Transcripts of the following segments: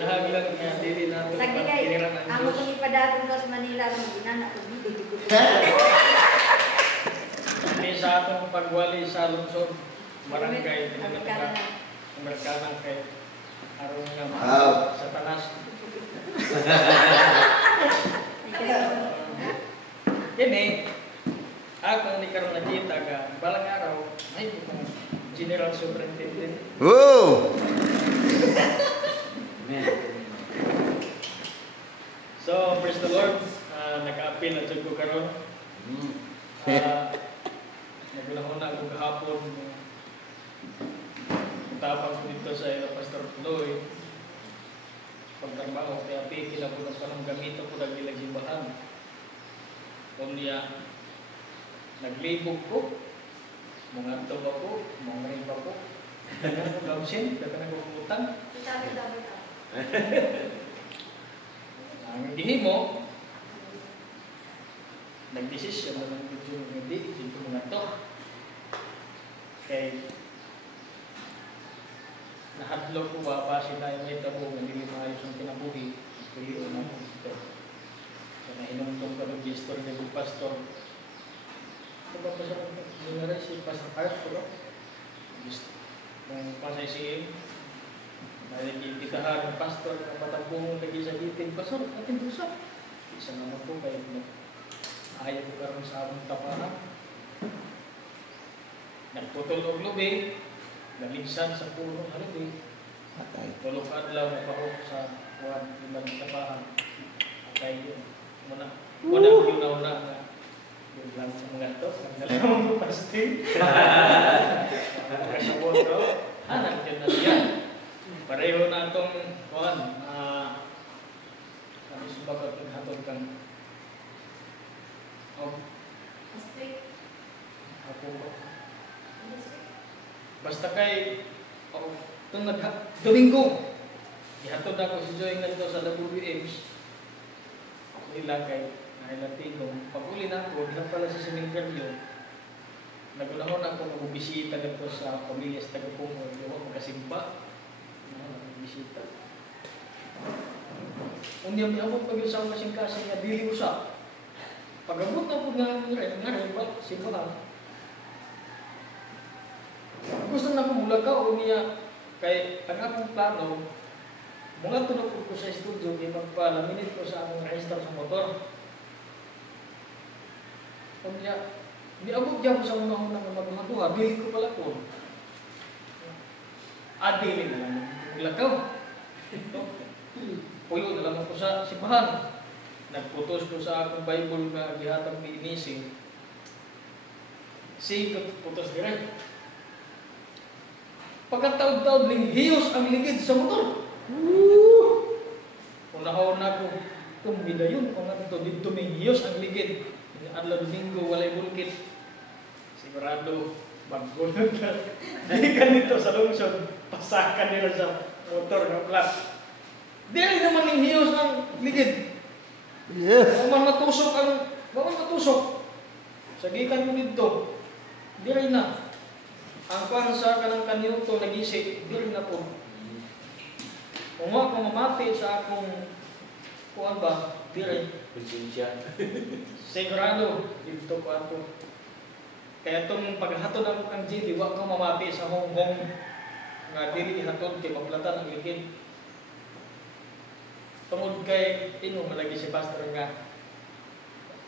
Nahaglan nga dili nato. Sagdi kay amo ko ni padatong sa Manila mo ginana ko dito. Ini sa atong pagwali sa lungsod barangay Amerikanang kay aron nga sa tanas. Kini ako ni karon nakita ka balang araw ay bukong General Superintendent. Woo! So, praise the Lord. Nag-appeal na dyan ko karon. Nagulahon na ako kahapon. Tapang ko dito sa ilo Pastor Floyd. Pagtrabaho, kaya pikil ako ng panong gamito ko ng ilang simbahan. Kung niya, naglibog ko. Mga tog ako, mga rin pa ko. Dagan ko gawsin, dagan ko utang. Ang gihimo, nagdesisyon na ng video ng hindi, dito mga to. Kay, nahadlok ko ba pa sila yung may tabo, hindi maayos ang kinabuhi. Tuliw na ko dito. So, nahinumtong ka ng gestor ng pastor. Ito ba pa siya nung si Pastor Art ko? Nung pasay siya, nakikitahan ng pastor na matagong lagi sa giting. Pastor, ating usap. Isa naman po kayo ayaw ko karoon sa among tapahan. Nagputol og lubi, naligsan sa pulong halubi. Tulog adlaw na pahok sa kuwan ibang tapahan. Atay yun. Muna yun na nga. Yung lang sa mga to, nagdalawang ko pasting. Kasabot ko, anak yun na siya. Pareho na itong kuwan. Ano siya ba hatod kang basta kay itong Domingo ihatod ako si Joy nga dito sa WMs nila kay Latino pag-uli na ako diyan pala sa sementeryo nagunahon ako magbisita dito sa pamilya sa Tagapungo di ako magkasimba bisita unyam niya ako pag-usap kasing-kasing nga dili usap pag-abot na po nga ba simbahan gusto na ko mula ka o niya kay ang akong plano mga tulog ko sa studio kay magpalaminit ko sa among register sa motor o niya niabot dyan ko sa unang-unang magmatuha dili ko pala ko dili na lang lakaw puyo na lang ako sa simbahan nagputos ko sa akong Bible nga gihatag ni Inisi putos direct pagkataod-taod ning hiyos ang ligid sa motor unahon na ko kumbida yun kung nga dito may hiyos ang ligid adlaw Domingo walay bulkit sigurado maggulog ka di ka nito sa lungsod pasakan nila sa motor ng class dili naman ning hiyos ang ligid Bawang matusok sa gikan ko dito dili na ang pansa ka ng kanyuto nag-isip dili na po kung ako mamati sa akong kuwan ba dili sigurado dito ko ato kaya itong paghatod ako kang GD wag ko mamati sa Hong Kong nga dili ihatod kay maplatan ang ligid tungod kay malagi si pastor nga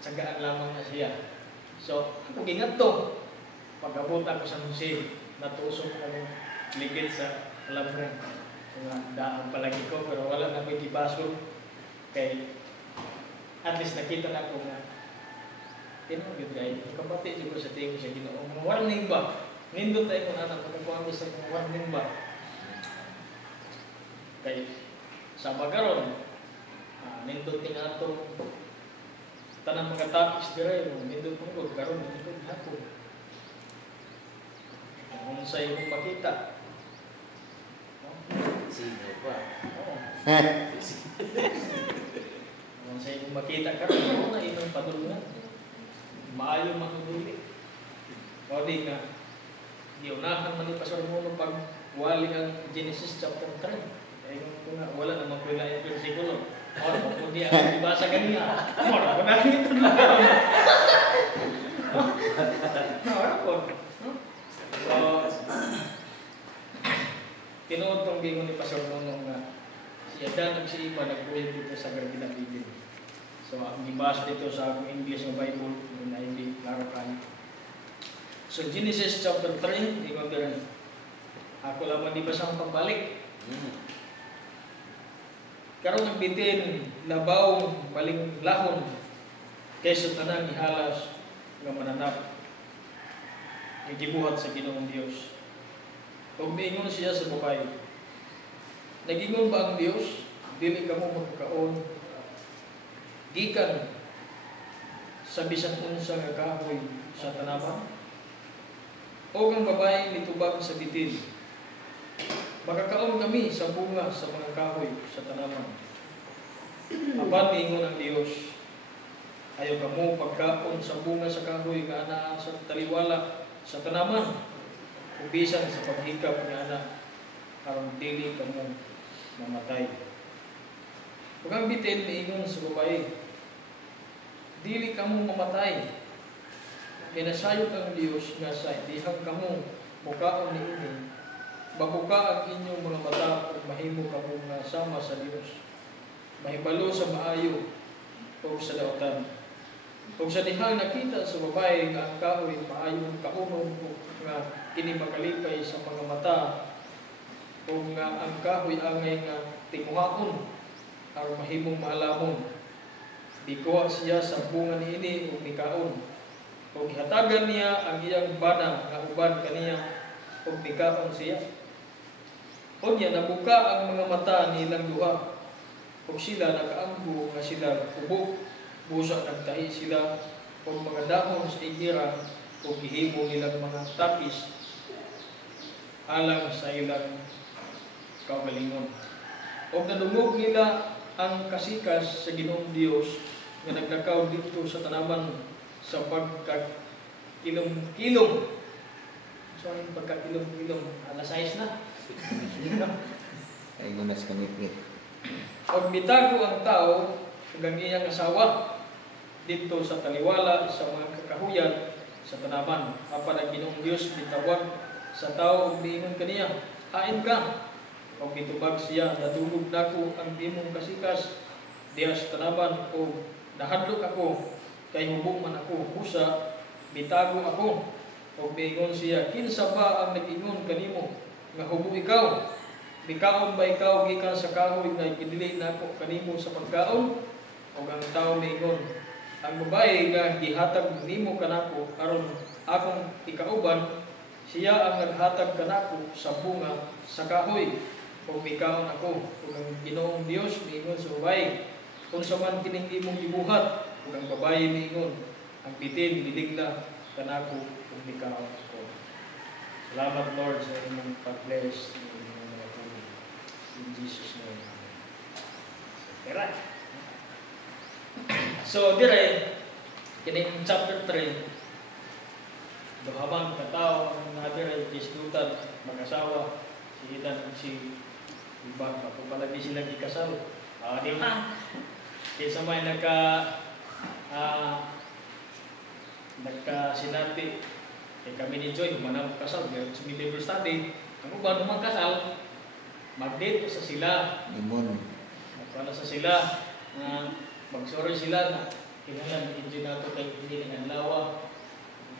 tsagaan lamang na siya so ako gingat to pag-abot ako sa museum natusok ako ligid sa alambre nga daan palagi ko pero wala na ko'y gibasok kay at least nakita na ako nga yun guys kapatid ko sa tingin sa Ginoo warning ba nindot tayo kung anak magkakuha ko sa warning ba kay sa pagkaroon nindot ting atong tanang mga topics dire nindot pungkod karon nindot hapon kung sa imong makita sino pa kung sa imong makita karon na imong padulungan maayo manudili o di ka diunahan man ni Pastor Mono pag wali ang Genesis chapter 3 ayun ko nga wala namang hindi ako dibasa kaniya. Mora ko na ito lang. Mora ko. So, tinuod tong gingon ni Pastor Nonong nga si Adan at si Eva nagbuhay dito sa Garden of Eden. So, ang gibasa dito sa akong English ng Bible, na hindi klaro kan. So, Genesis chapter 3, gingon din. Ako lamang di ba sa pagbalik? Karon ang bitin, labaw, baling lahon, kaysa tanang ihalas nga mananap. Ang gibuhat sa Ginoong Dios. Kung miingon siya sa babae, nagingon ba ang Dios? Dili ka mo magkakaon. Gikan sa bisan unsa nga kahoy sa tanaman. O ang babae nitubag sa bitin. Makakaon kami sa bunga sa mga kahoy sa tanaman. Aban miingon ang Dios, ayaw ka mo pagkaon sa bunga sa kahoy nga ana sa taliwala sa tanaman. Ubisan sa paghikap nga ana aron dili ka mo mamatay. Ug ang bitin miingon sa babae, dili ka mo mamatay. Kinasayod ang Dios nga sa dihang kamo mukaon niini. Babuka ang inyong mga mata ug mahimo kamo nga sama sa Dios. Mahibalo sa maayo o sa dautan. Ug sa dihang nakita sa babae nga ang kahoy maayo kaunon nga kini makalipay sa mga mata ug nga ang kahoy angay nga tinguhaon aron mahimong maalamon. Dikuha siya sa bunga niini ug nikaon. Ug ihatagan niya ang iyang bana nga uban kaniya ug nikaon siya. Unya nabuka ang mga mata nilang duha. Ug sila nakaamgo nga sila ubok, busa nagtahi sila ug mga dahon sa igira ug gihimo nilang mga tapis alang sa ilang kaugalingon. Ug nadungog nila ang kasikas sa Ginoong Dios nga naglakaw dito sa tanaman sa pagkakilom-kilom. Sorry, pagkakilom-kilom. Alas 6 na. Ay gunas kangit-ngit. Og bitago ang tao ug ang iyang asawa dito sa taliwala sa mga kakahuyan sa tanaman. Apan ang Ginoong Dios bitawag sa tao ug miingon kaniya, hain ka. Ug mitubag siya, nadulog nako ang imong kasikas diha sa tanaman ug nahadlok ako kay hubog man ako busa bitago ako. Ug miingon siya, kinsa ba ang nag-ingon kanimo nga hubog ikaw? Bikaon ba ikaw gikan sa kahoy nga gidili nako kanimo sa pagkaon? Ug ang tawo miingon, ang babae nga gihatag nimo kanako aron akong ikauban, siya ang naghatag kanako sa bunga sa kahoy. Ug bikaon ako. Ug ang Ginoong Dios miingon sa babae, unsa man kining imong gibuhat? Ug ang babae miingon, ang bitin niligla kanako ug bikaon ako. Salamat Lord sa imong pag-bless. In Jesus' name. Tara. So, dire, kining chapter 3, duhabang katao ang nadire, dislutan, mag-asawa, si Idan at si Iban, ako palagi silang ikasal. Di ba? Kaysa may nagka-sinati, kaya kami ni Joy, humanap kasal, kaya sa Bible study, ang uban humang kasal, mag-date sa sila. Limon. Para sa sila, mag-sorry sila na kailangan enjoy nato kay hindi ng lawa.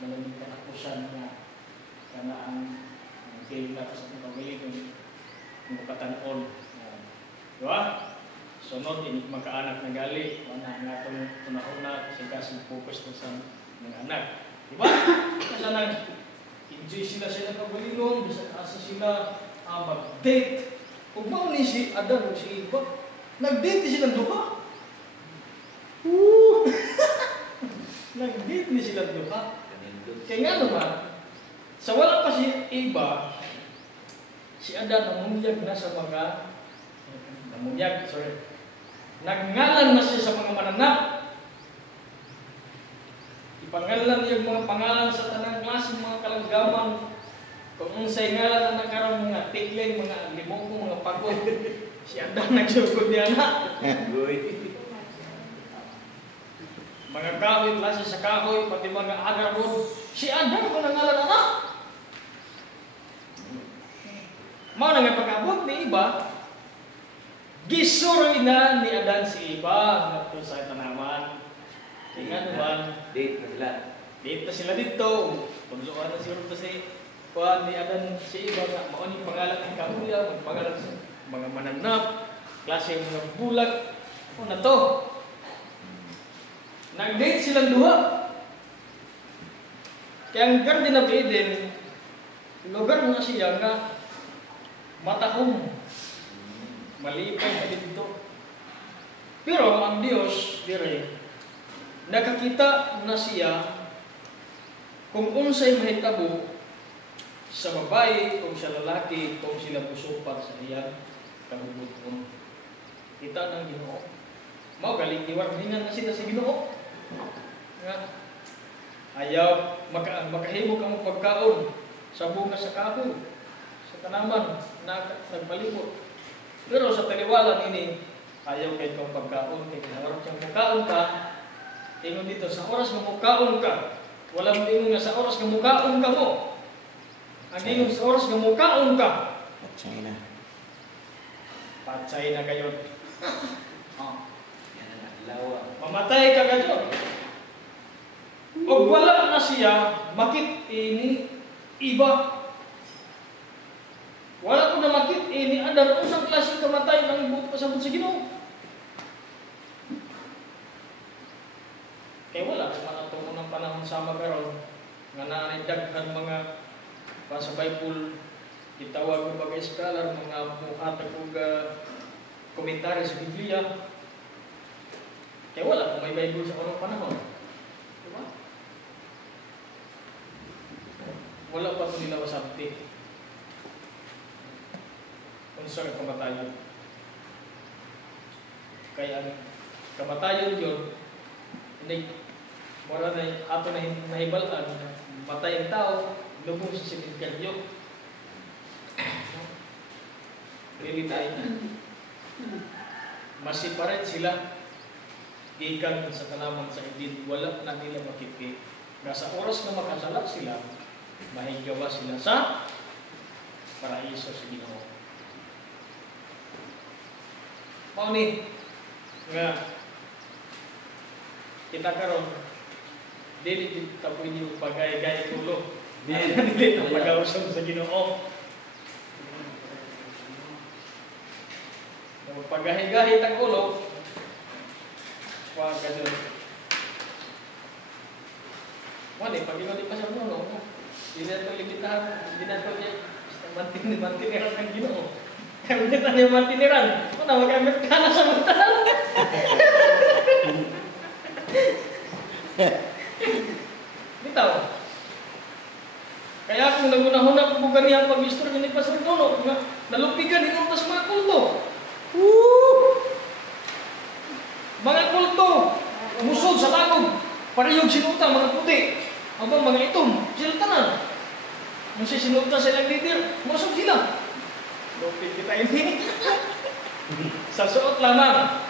Malamig kanakusan na kana ang feeling nato sa pamilya ng kapatanon. Diba? Sunod, hindi magkaanak na gali. Wala nga itong tunahon na kasi kasi focus na sa mga anak. Diba? Kasi nag-enjoy sila kabalilong, bisa asa sila mag-date. Kung mauni si Adan o si Eva, nag-date silang duha. Nag-date ni silang duha. Kaya nga naman, sa wala pa si Eva, si Adan namunyag na sa mga nagngalan na siya sa mga mananap. Ipangalan niya mga pangalan sa tanang klase, mga kalanggaman. Kung unsay ngalan na nagkaroon mga tigling, mga limong, mga pagod. Si Adan nagsugod niya na. Mga kahoy, klase sa kahoy, pati mga agarmon. Si Adam ko nangalan anak. Mao na nga pag-abot ni iba, gisuroy na ni Adan si iba ngadto sa tanaman. Kaya naman, Date na sila. dito sila dito. Pagluan na siguro to si kuan ni Adan si iba nga mao ni pangalan ng kamuya, pangalan sa mga mananap, klase ng mga bulag. O na to. Nag-date silang duha. Kaya ang Garden of Eden, lugar na siya nga matahong, malipay na dito. Pero ang Diyos, dire, nakakita na siya kung unsay mahitabo sa babae, kung sa lalaki, kung sila busupat sa iyang kabubuton. Kita ng Ginoo. Mao galing iwarningan na sila sa Ginoo. Nga, ayaw makahimo ka mo pagkaon sa bunga sa kahoy, sa tanaman na nagpalibot. Pero sa taliwala nini, ayaw kay kang pagkaon, kay kinawarap siyang mukaon ka. Ingon dito, sa oras na mukaon ka, walang ingon nga sa oras na mukaon ka mo. Ang ingon sa oras na mukaon ka, patsay na kayo. Yan ang lawa. Mamatay ka kayo. O wala na siya, makit ini iba. Wala ko na makit ini Adan usang klase kamatay ng ibuot pasabot sa Ginoo. Kaya wala naman itong unang panahon sa magaron nga naridaghan mga sa Bible itawag ng mga scholar, mga muhatag og komentaryo sa Biblia. Kaya wala kung may Bible sa unang panahon. Diba? Wala pa ito nila wasabti. Kung saan ang kamatayon. Kaya ang kamatayon yun, hindi, wala na ato na nahibalaan, matay ang tao, lubong sa simikaryo. Really tayo na. Masiparet sila gikan sa tanaman sa Eden, wala na nila makikita. Nasa oras na makasala sila, mahigawa sila sa paraiso sa Ginoo. Mao ni nga kita karon dili kita pwede pagay-gay ulo. Dili na pag-ausong sa Ginoo. Paggahi-gahi tag ulo, wag ka dyan. Wala, pag ikaw di pa siya ulo, hindi na ito limitahan, hindi na ito mantiniran ng Ginoo. Kaya hindi na yung mantiniran. Ito na, magamit ka na sa magtahan. Bitaw. Kaya kung naguna-huna po ganyan pag-istor niya ni Pastor Dono, nalupigan yung tas mga kulto. Mga kulto, musod sa tagog, parehong sinuta, mga puti, abang mga itom, sila tanan. Kung sinuta silang leader, musod sila. Lupit kita ini. Sa suot lamang,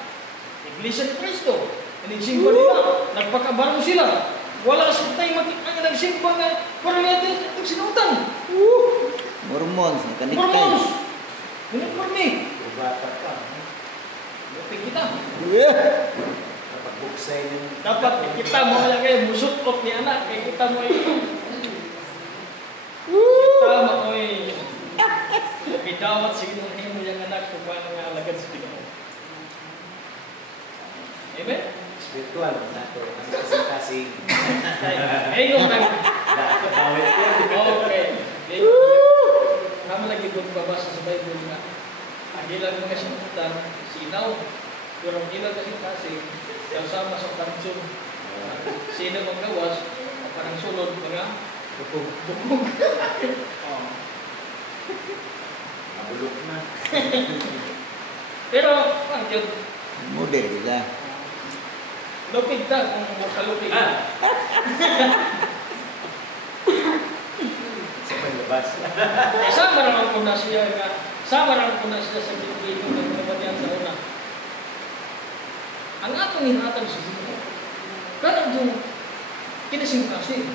Iglesia ni Cristo, inigsimba nila, nagpakabarong sila. Wala sa tayo makita nga nagsimba nga, parang natin itong sinutan. Mormons, nakanikay. Mormons! Uniforme! Bata ka. Lupit kita. Dapat buksay yung... Dapat kita mo lang kayo, musukot ni anak, kaya kita mo kita mo bidawat sige nung himo yung anak kung paano nga alagad sa Ginoo. Amen? Spiritual. Nato. Ang kasing-kasing. Ayun lang. Dapat awit ko. Okay. Kami lagi doon babasa sa Bible nga. Ang ilang mga sinutan, sinaw. Pero ang ilang kasi sama sa tansyon. Sino mang gawas, parang sulod mga bukog. Nabulok na. Pero, ang yun, Model kita. lupig ka kung makalupig. Sa paglabas. Sama naman ko na siya sa Pilipino na nabatihan sa una. Ang atong hinatag sa Ginoo, Kana yung kinasing-kasing.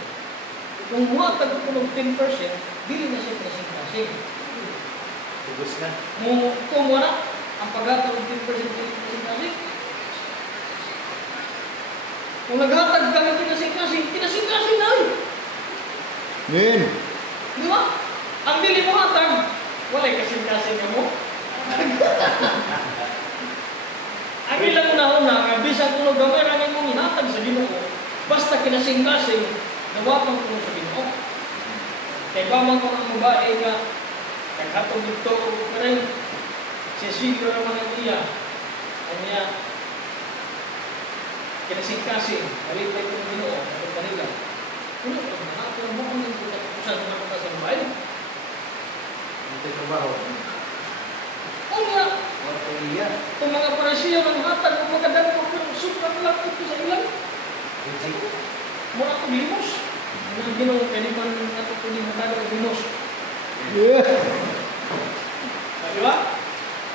Kung muhatag ko ng 10%, dili na siya kinasing-kasing. Tubos na. Kung wala, ang paghatag ng 10% kinasing-kasing, kung naghatag ka ng kinasing-kasing na rin. Men. Di ba? Ang dili mo hatag, wala kasing-kasing ka mo. Ang ilang una-una, nga bisang kung gamay ramin mong hinatag sa Ginoo, basta kinasing-kasing, nawapang ko sa Ginoo. Kaya ba man ko ang babae nga, naghatog dito, pa rin, sisiguro naman ang iya, ang niya, kinasing-kasing, nalipay ko ng Ginoo, at kanila. Ano ko na, kung mo kung hindi katapusan ng mga sa babae? Ito yung baho. O nga, Orto iya. kung mga parasiya ng hatag, kung magandang ko, kung sukat lang ito sa ilang, Reject. mura ko limos. Ang Ginoo, kaniman nato ko ni matalo ng limos. Yeah. Di ba?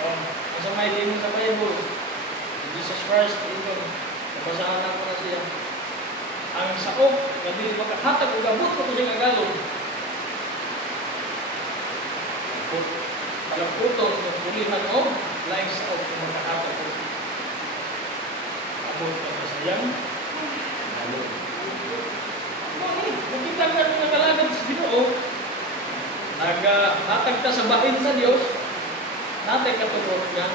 Ang samay din mo sa Bible, Jesus Christ, ito, nabasahan na ko na siya. Ang saok, na dili makahatag o gabot ko siya kagalog. Malaputong ng pulihan o laing saok kung makahatag ko. Abot ka ba sayang? Lalo. Makita ka ng nakalagad sa Ginoo, naghatag ka sa bahin sa Diyos, natay katulog niya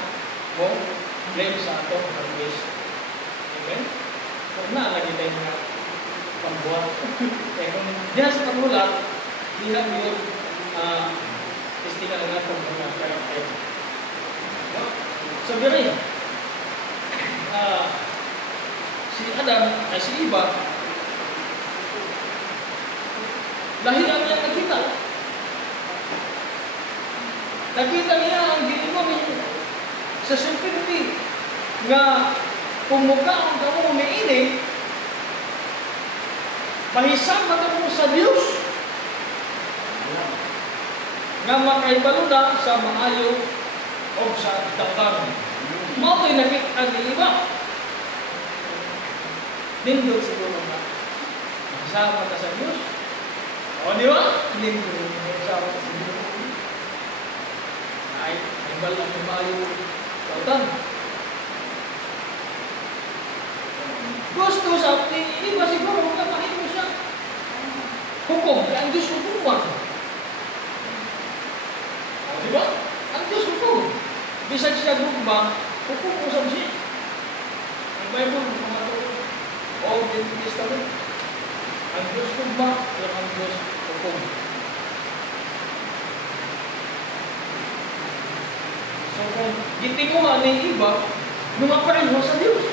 mo, blame sa atong harvest. Amen? Kung naalagi tayo mga pambuhat. Kaya kung diyan sa pamulat, hindi lang yun testingan ng atong mga karakter. So, gano'n si Adam, ay si Eva, dahil ang niya nakita. Nakita niya ang ginagawa sa serpente nga kumuka ang kamo umiinig, mahisama ka mo sa Diyos nga makaibaluda sa maayo o sa dapat. Mauto'y nakita ni Eva. Nindot siguro na mahisama ka sa Diyos. O, di ba? Nindot mahisama ka sa Diyos. Ay balang ng maayo dapat. Gusto sa iba siguro kapahin mo siya. Hukom, ang Diyos hukuman. O, di ba? Ang Diyos hukum. Bisag siya gugma, hukum mo sa siya. Ang Bible, kumatulog. O, New Testament. Ang Diyos gugma, pero ang Diyos hukum. So, kung gitinguhan ni iba, lumaparin mo sa Diyos.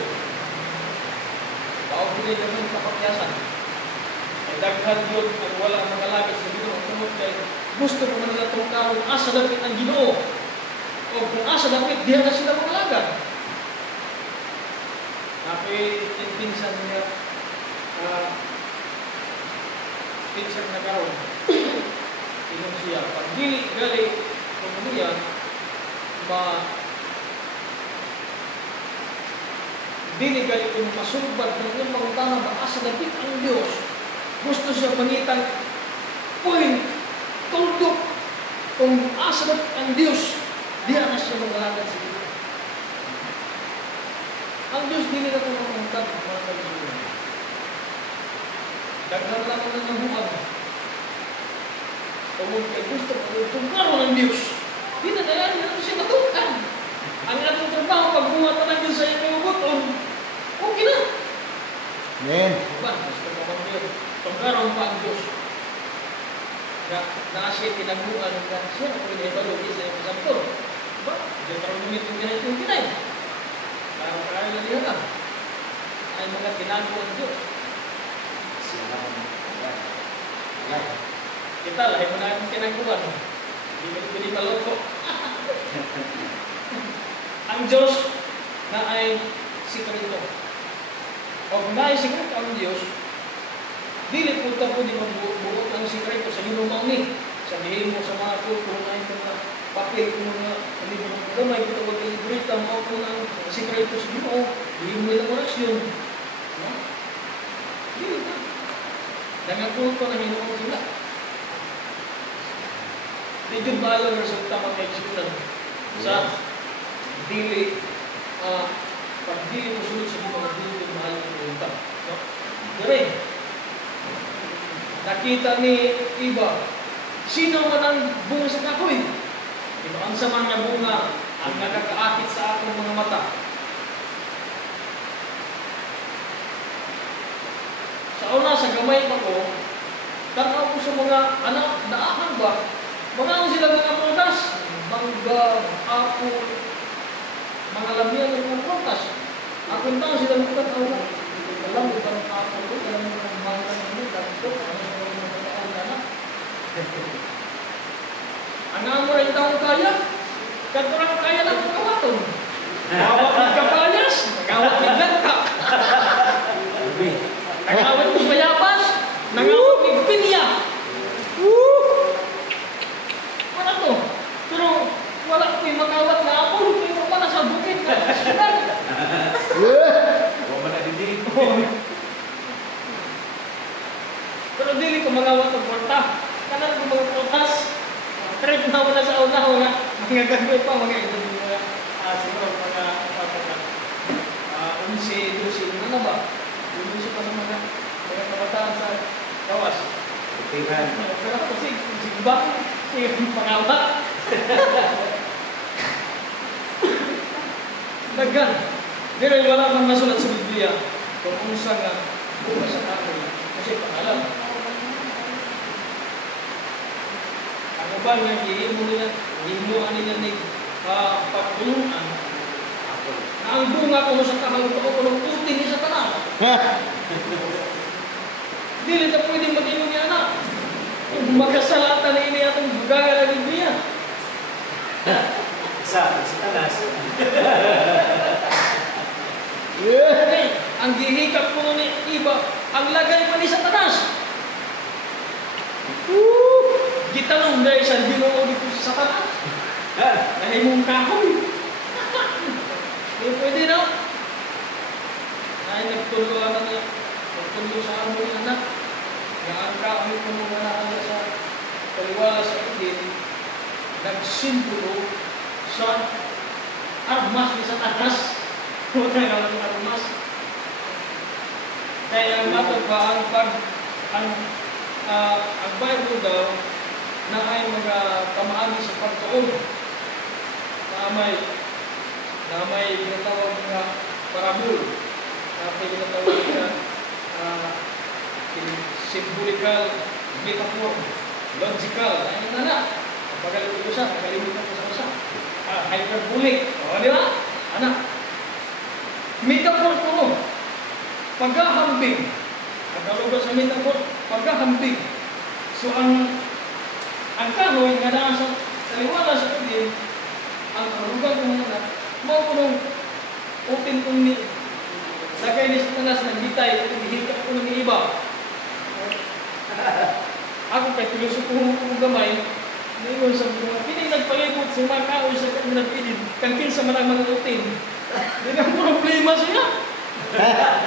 Paupili naman kapakyasan. Ay daghan yun ang wala ang mga langit sa Ginoo. Kung gusto mo na nila itong karong asa dapit ang Ginoo. O kung asa dapit, diyan na sila mga lagan. Pinsan niya, pinsan na karon. Inong siya. Pag dili gali, kung niya, dili gali kung masurbad ng iyong pangutana ba asa dapit ang Diyos. Gusto siya pangitan point, tuldok kung asa dapit ang Diyos, diyan na siya magalagan sa Diyos. Ang Diyos dili na itong pangutana mga kaibigan. Daghan lang ang nanguhan. Kung kay gusto kung karon ang Diyos, di na dahil na siya matukan. Ang atong trabaho, pagbuhat na lang yun sa inyong buton, okay na. Men. Diba? Gusto mo bang Diyos? Pagkaroon pa ang Diyos. Na siya tinaguan na siya na pwede ibalugin sa iyong sampor. Diba? Diyan karoon lumitong ganit yung kinay. Kaya na niya lang. Ay mga tinago ang Diyos. Siya lang. Kita lah, ay mga ang tinaguan. Hindi ko pwede maloko. Ang Diyos na ay sikrito. O kung na ay sikrito ang Diyos, dili po ito po di magbuot ang sikrito sa ginumang ni. Sabihin mo sa mga po, kung ay mga papel, kung mga gamay, kung tawag ang ibrita, mga po ang sikrito sa Ginoo, dihin mo ilang orasyon. Nangakulto na hinuon sila. Di jud balo ang resulta mga kaibigan sa dili pag dili mo sulod sa mga dili mahal ng resulta. No? Dire, nakita ni iba, sino man ang bunga sa kahoy? Ito ang sama niya bunga ang nakakaakit sa akong mga mata. Sa una, sa gamay pa ko, tanaw ko sa mga anak, naahan ba? Mga sila mga prutas, mangga, apple, mga lamian ng mga prutas. Akong tao sila mga prutas, alam mo ba ng apple ko, alam mo ng mangga ng mga dito, ano sa mga prutas na. Ang amo rin taong kaya, katurang kaya lang ang kawaton. Awat ni kapayas, nangawat ni ganta. Nangawat ni bayabas, nangawat ni pinya. Ano to? Pero wala ko yung makawat na apple, pero wala sa bukid na. Huwag mo na din. Pero dili ko makawat ng kwarta. Kanan ko mga prutas. Trip na wala sa una nga. Mga gagawin pa, mga ito mga siguro mga 11, 12 na ba? 11 pa sa mga kabataan sa gawas. Tingnan. Pero kasi sigba, pangawat. Dagan. Dili wala mang nasulat sa Biblia kung unsa nga bunga sa kahoy kasi pangalan. Ano ba nga hihimo nila ni pagtulungan? Na ang bunga ko sa kahoy ko kung tutin ni sa tanan. Dili ta pwede mag-ingon ni anak. Kung magkasalatan na ini atong bugaga ng Biblia. Sa tanas. Okay, ang gihikap ko ni iba, ang lagay pa ni Satanas. Gitanong dahil sa Ginoo dito sa Satanas. Dahil mong kahoy. Hindi pwede na. Ay, nagtulo niya. Nagtulo sa among anak. Ang kahoy ko mong nanaala sa kaliwala sa Eden. Nagsimbolo sa armas ni Satanas. Huwag na lang ang armas. Kaya ang matod ba, ang Bible daw, na ay mga kamaagi sa pagtuon. Na may ginatawag mga parabol. Na may ginatawag na symbolical, metaphor, logical. Ay, na. Pagkalimutan ko siya, nakalimutan ko sa isa. Hyperbolic. O, di ba? Anak. Metaphor ko mo. Paghahambing. Nagkalugan sa metaphor, paghahambing. So, ang kahoy nga na sa taliwala sa Eden, ang kalugan ko mga mau ko nung open kong ni sakay ni Satanas ng bitay, hihikap ko ng iba. Ako kay piloso ko gamay, ngayon sa mga pining nagpalibot sa mga kahoy sa kanilang Eden, kangkin sa mga utin. Hindi ang problema siya.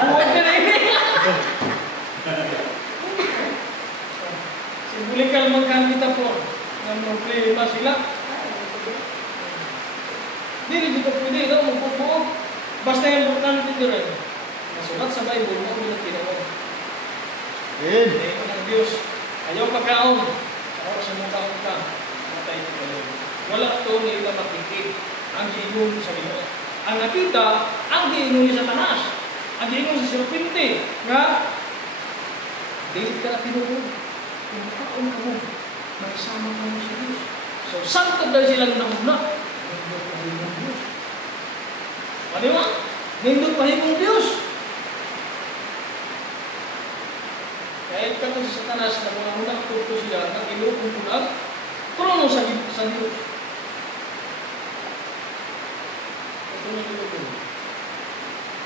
Huwag ka na ini. Simbolikal magkandita po ng problema sila. Hindi dito pwede daw magpupuo. Basta yung importante dito rin. Nasulat sa Bible, mo ko tinawag. Ayaw ng Diyos. Ayaw pagkaon. Ayaw sa mong kaon ka. Matay ko kayo. Wala ito nila matikid. Ang giingon sa Ginoo. Ang nakita, ang giingon ni Satanas. Ang giingon sa serpente. Nga, dili ka na tinuod. Kung kaon ka mo, magsama ka mo sa Diyos. So, sangkot dahil silang nahuna. Nindot pahimong Diyos. Ano ba? Nindot pahimong Diyos. Kahit ka sa Satanas na mga unang kurto sila, nang ilokong pulang, trono sa Diyos. Ito na ilokong.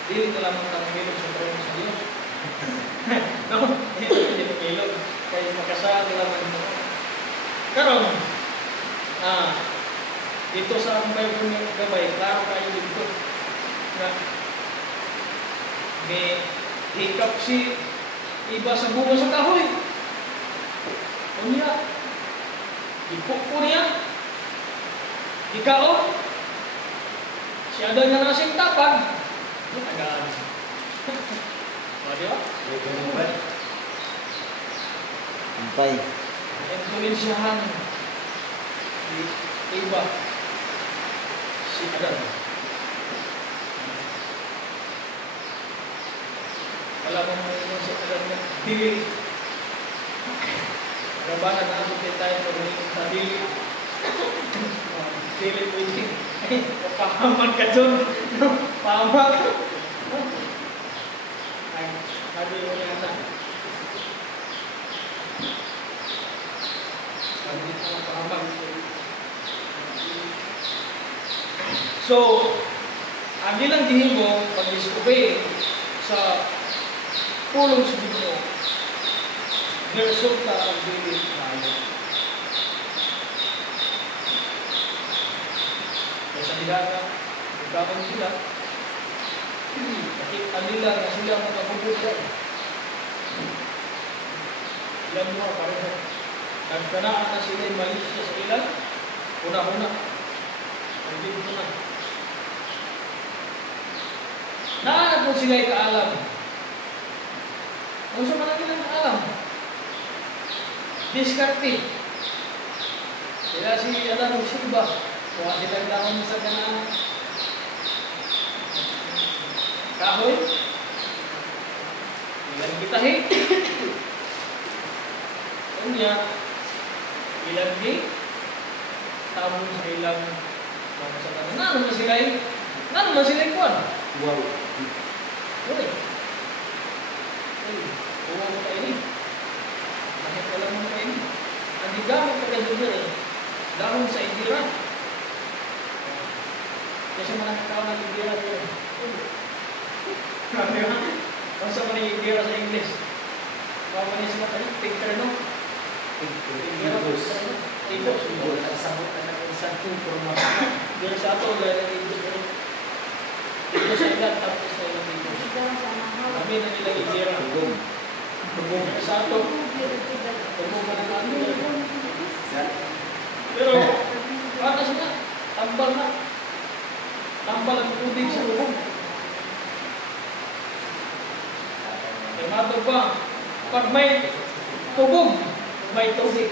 Dili ka lamang tangilog sa trono sa Diyos. No? Hindi ilog. Kaya makasaan lamang mo. Karon, dito sa ang Bible ng gabay, klaro kayo dito na may hikap si iba sa bunga sa kahoy. Unya, ipuko niya, ikaw, si Adan nga nasing tapag, tagaan. O, di ba? Antay. Influensyahan ni iba si Adan. Wala mong mga si Adan na dili. Rabanan na ako tayo sa dili. Dili pwede. Pahaman ka dun. Pahaman ka. Ay, sabi mo niya na. So, ang ilang tingin mo, pag-disobey sa pulong sa Ginoo, may resulta ang dili tayo. Kaya sa nilata, nagkakon sila, nakita nila na sila makapubuhay. Ilan mo, pareho. Nagkanaan na sila yung malis siya sa ilan, una-una. Nandito na. Naanap mo sila yung kaalam. Ano sa mga nilang kaalam? Diskarte. Sila si Adan o Silva. Kuha sila yung dahon sa kanaan. Kahoy. Ilan kitahi. Kanya, ilan di, tabon sa ilang mga sa tanong. Nga naman sila yung kuwan? Wow. Uy. Uwa mo kayo ni. Bakit wala mo kayo ni? Ang higamit ka ganyan eh. Dahon sa indira. Kasi mga nakakaw ng indira doon. Grabe ha? Kung sa mga indira sa English. Bawa niya sila kayo, picture no? Tigos. Tigos. Ang sabot na ng isang forma. Doon sa ato, gaya ng tigos. Tigos sa ilan, tapos sa ilang tigos. Kami na nilang indira. Tugong sa ato. Tugong ka na natin. Pero, paano sila? Tambal na. Tambal ang tubig sa lubong. Kaya mato pa, pag may tubog, may tubig.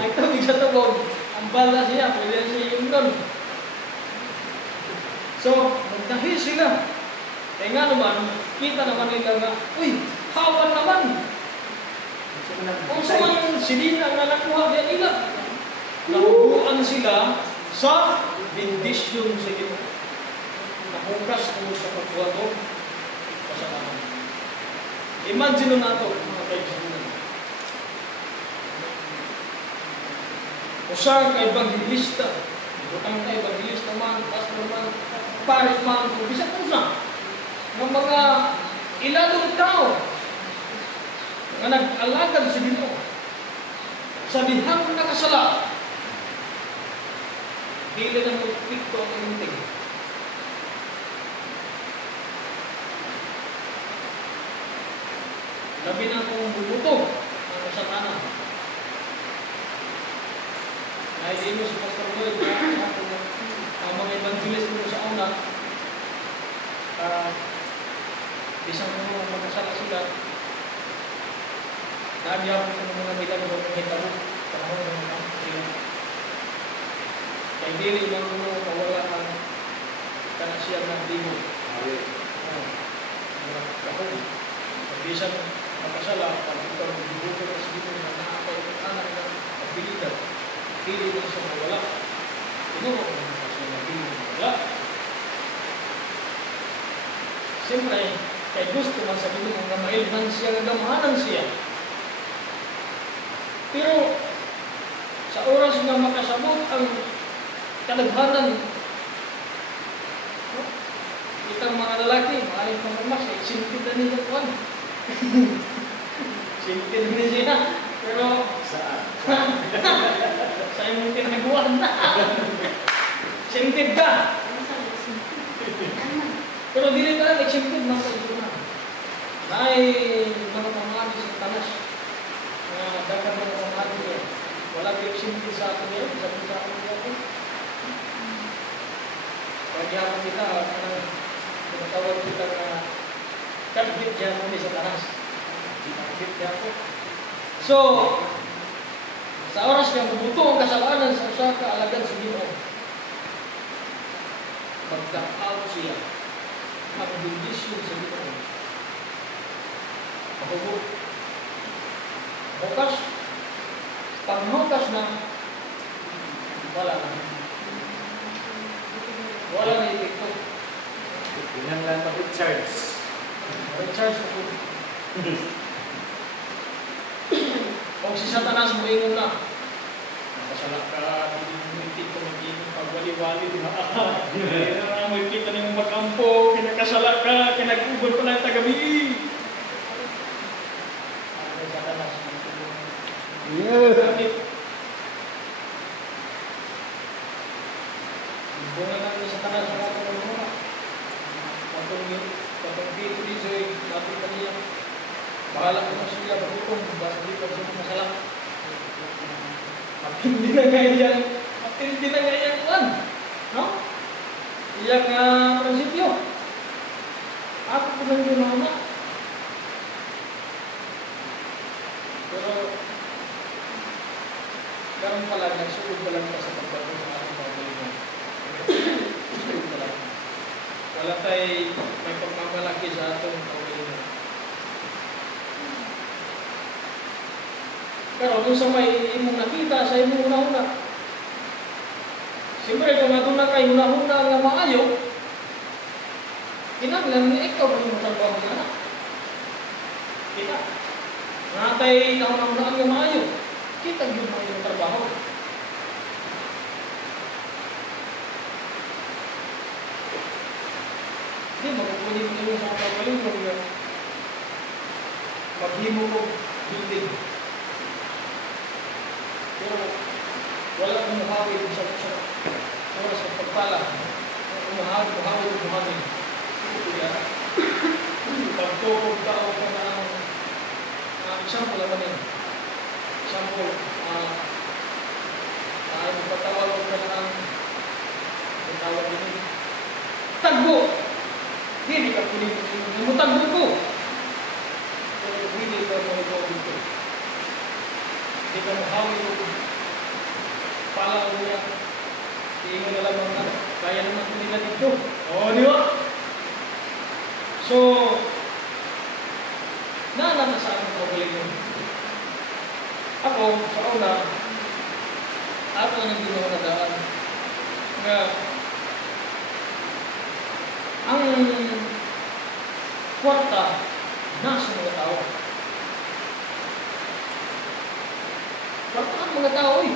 May tubig sa tubog. Ang bala siya, pwede siya yung nun. So, nagdahil sila. Kaya nga naman, kita naman nila nga, uy, hawan naman. Kung sa mga silina na nakuha niya nila, nahubuan sila sa bendisyon sa Ginoo. Nahugas mo sa pagbuhato, kasalanan. Imagine nato mga kaibigan. Usa kay evangelista, butang kay evangelista man, pastor man, paris man, kung bisan unsa ng mga ilalong tao nga nag-alagad sa Ginoo sa dihang nakasala, dili na mo pikto ang inting. Labi na kung bubutog ang kasalanan. Ay, di mo si Pastor Lloyd ang mga evangelist mo sa una, isang mo magkasala sila, nagyaw ko ng mga milagro ng hitabo, panahon ng mga sila. Kaya dili lang mo mawala ang kanasiyang ng dimo. Kahon. Pag-isang makasala, pag ikaw magdibuto na sa dito na nakakay ng anak ng abilidad, dili lang siya mawala. Tinuro ko naman siya na dili mawala. Siyempre, kay gusto man sabihin mo na mailhan siya, nagamahanan siya. Pero, sa oras na makasabot ang kalaghanan, itang mga lalaki, maayong pamamas, sinipid na niya po. Sinipid na niya. Pero, Saan? sa imong tinagwan na. Sinipid ka. Pero dili ka lang, sinipid na sa ito na. Ay, mga pamahagi sa tanas. Dapat mga pamahagi niya. Wala kayo simple sa akin yan, sa akin niya. Pagyaman kita, tinatawag kita na kadbit dyan mo sa tanas. Kadbit dyan po. So, sa oras niya, mabuto ang kasalanan sa usa ka alagad sa Ginoo. Magka-out siya. Ang bendisyon sa Ginoo. Mahubog. Hukas. Pag hukas na, wala na. Wala na epekto. Pinanglan mag-charge. Recharge na po. Kung si Satanas mo ingon na, nakasala ka, hindi ko mag-ingon pag-wali-wali, di ba? Kaya mo ikita na yung magkampo, kinakasala ka, kinag-ubol pa na yung tagabi. Ano yung Satanas? Yeah. Bunga natin sa Satanas sa mga mga. Katong dito dito ay lapit na niya. Bahala ko na siya, pagkutong, basta di pa siya masala. Matindi na nga yan kuwan. No? Iyak nga prinsipyo. Ako po lang yun na. Pero, karon pala, nagsulog pa lang sa pagbago sa ating pagbago. Nagsulog pa lang. Wala tayo may pagmamalaki sa atong pagbago. Pero kung sa may imong nakita sa imong una-una, siyempre kung ato na kayo una-una nga maayo, kinanglan na ikaw kung trabaho na. Kita. Natay naunang-unaan nga maayo, kita yun mo yung trabaho. Hindi, magkukunin mo yung sa pagaling mo maghimo ko building. Pero wala kong muhawi sa oras ng pagpala. Muhawi ng buhangin. Kaya, pagtukog tao ko na ang example naman yun. Example, ay magpatawag ko na ang tawag din. Tagbo! Hindi ka pinig. Namutagbo ko. Pero hindi ka mo dito. Hindi ka muhawi mo. Pala ko niya. Tingin na lamang na. Kaya naman ko nila dito. O, di ba? So, naalala sa akin ko galing yun. Ako, sa una, ako ang ginawa na daan. Nga, ang kwarta nasa mga tao. Kwarta ang mga tao eh.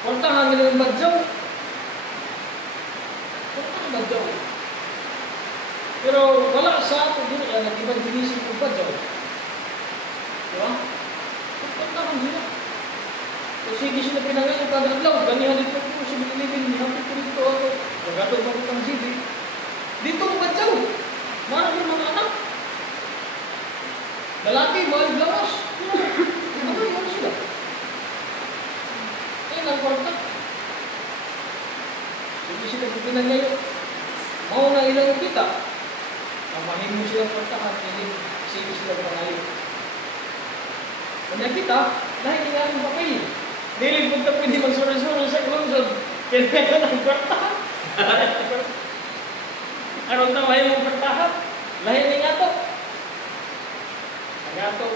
Kwarta ang mga badyaw. Kwarta ang badyaw. Pero wala sa ato din kaya nag-ibang ginisip ng badyaw. Diba? Kwarta ang hina. So sige sila pinangayon kada adlaw, ganihan dito ko sa bilibin, hapit ko dito ako. Pagkatong magutang sige. Dito ang badyaw. Marami mga anak. Lalaki, mga lawas. Ano sila? Ang kwarta. Sige sila pinangayon. Mau na ilang kita. Namahin mo silang kwartahan, hindi sige sila pinangayon. Kanya kita, dahil nga ang papay. Dili punta pwede magsura-sura sa klungsod. Kaya ngayon ang kwartahan. Aron na lahi mong kwartahan. Lahi ni nga to. Nga to.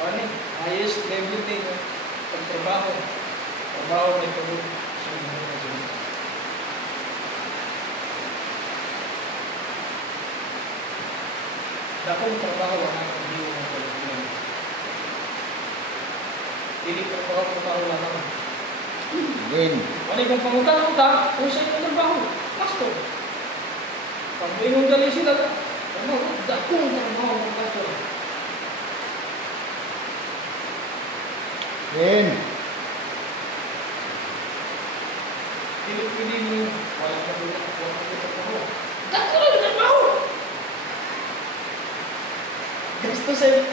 Ano? Highest everything. Pagtrabaho. Trabaho may pagod. Dakong trabaho ang hindi mo pagod. Hindi trabaho lang naman. Din. Ano yung pangutang-utang, kung sa inyo trabaho, pastor. Pag may mong dali sila, dakong trabaho ng pastor. Din. Pili-pili mo, walang katulad, walang trabaho. Dakong lang trabaho!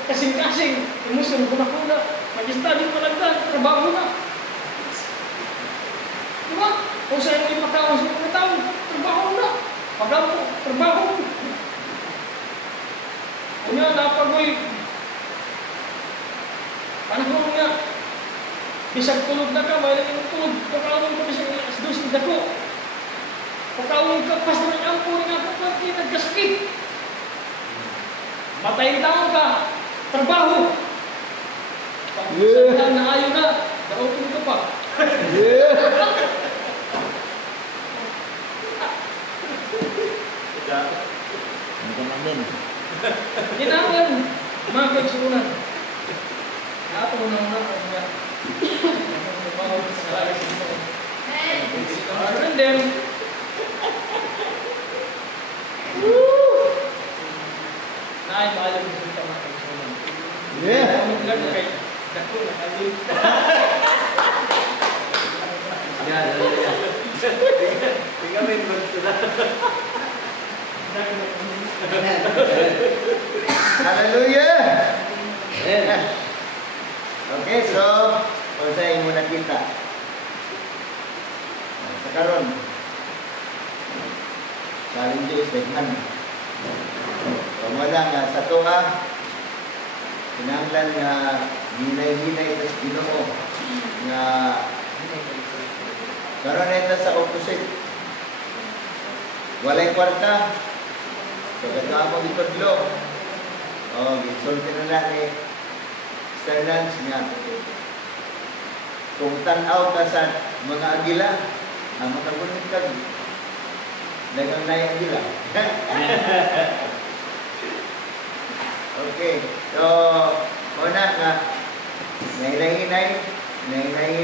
kasing-kasing. Imusun ko na kuna. Mag-study pa lang ka, trabaho na. Diba? Kung sa'yo yung ipakawan sa mga tao, trabaho na. Pagamo, trabaho. Kunya, napagoy. Panahon nga. Bisag tulog na ka, may lang yung tulog. Pagkawin ka bisag alas 2 na dako. Pagkawin ka, pas na ang ampo nga kapag nagkasakit. Matay tao ka, trabaho. Pag-isang na ayaw na, daotong ka pa. Ano ka man din? Ginangan, mga kaigsunan. Nato mo nang nakon nga. Bawal sa lalas ito. And then, naay maalam mo sa mga kaigsunan. Ano lang kay dako na kayo. Tingnan mo sila. Hallelujah! Okay, so, kung sa inyo nakita. Sa karon, challenges, daghan. Kung wala nga, sa tuwa, kinahanglan nga, hinay-hinay tas Ginoo nga, karon ito sa opposite. Walay kwarta. Pagkata mo itudlo. O, gisulti na na ni Sir Lance nga. Kung tanaw ka sa mga agila, ang mga gunit ka, dagang na yung agila. Okay. So, una nga, nahinay-hinay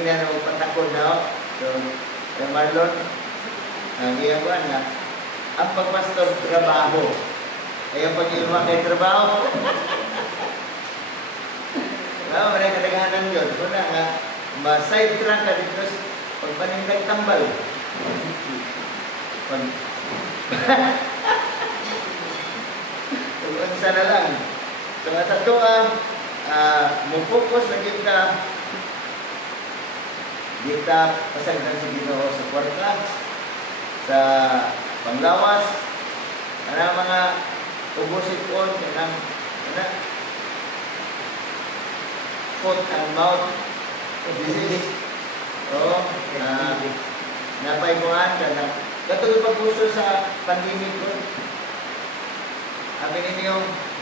na patakod na. So, Marlon, ang iyawaan nga, ang pagpastor trabaho. Ay ang pag-ilwa kay trabaho. Kaya maraming kadaganan yun. Una nga, ma-side track ka dito pag panindag tambal. Pag unsa na lang. So at ito mo-focus na kita dita pasagdan sa Ginoo sa kwarta, sa panglawas, ana mga ubusit-on, kanang foot and mouth disease. Oo, napaykuhan ka na. Katulad pag-uso sa pandemic ko, amin ninyo,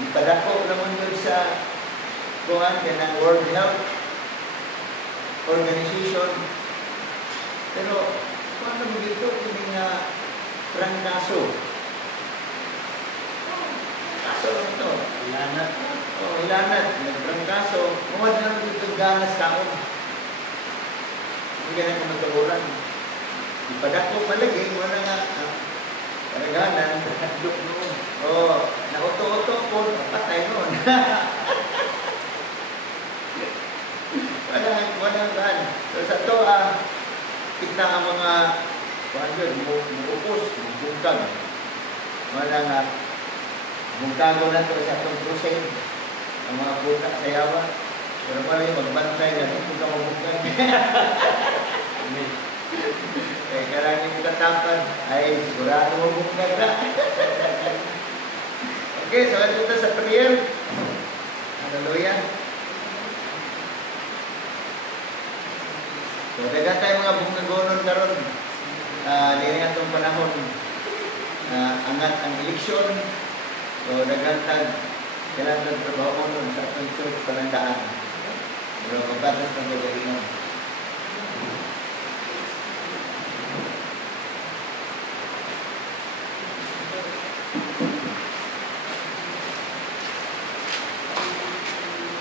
ipadako naman yun sa kuhan ka ng World Health Organization. Pero, paano mo dito, hindi nga trangkaso. Kaso lang ito. Ilanat. Oo, ilanat. Nagtrangkaso. Muwad lang dito ganas kao. Hindi ka na kumagaluran. Ipadako palagi, wala nga. Palaganan. Oo, nauto-uto po. Patay noon. Walang gaan. So sa ito, kita ang mga mupus, bungkag. Wala nga, bungkago na ito sa itong crusade. Ang mga puta sa yawa. Pero pala yung magbantay na ito, kung ka mabungkag. Eh, karangin mo katapan, ay sigurado mabungkag na. Okay, so ito sa prayer. Hallelujah. So, dagat tayo mga bungkagonon karon. Dili nga itong panahon. Angat ang eleksyon. So, dagat tayo kailangan trabaho nun sa atong church palandaan. Pero, magbatas ng gagawin nun.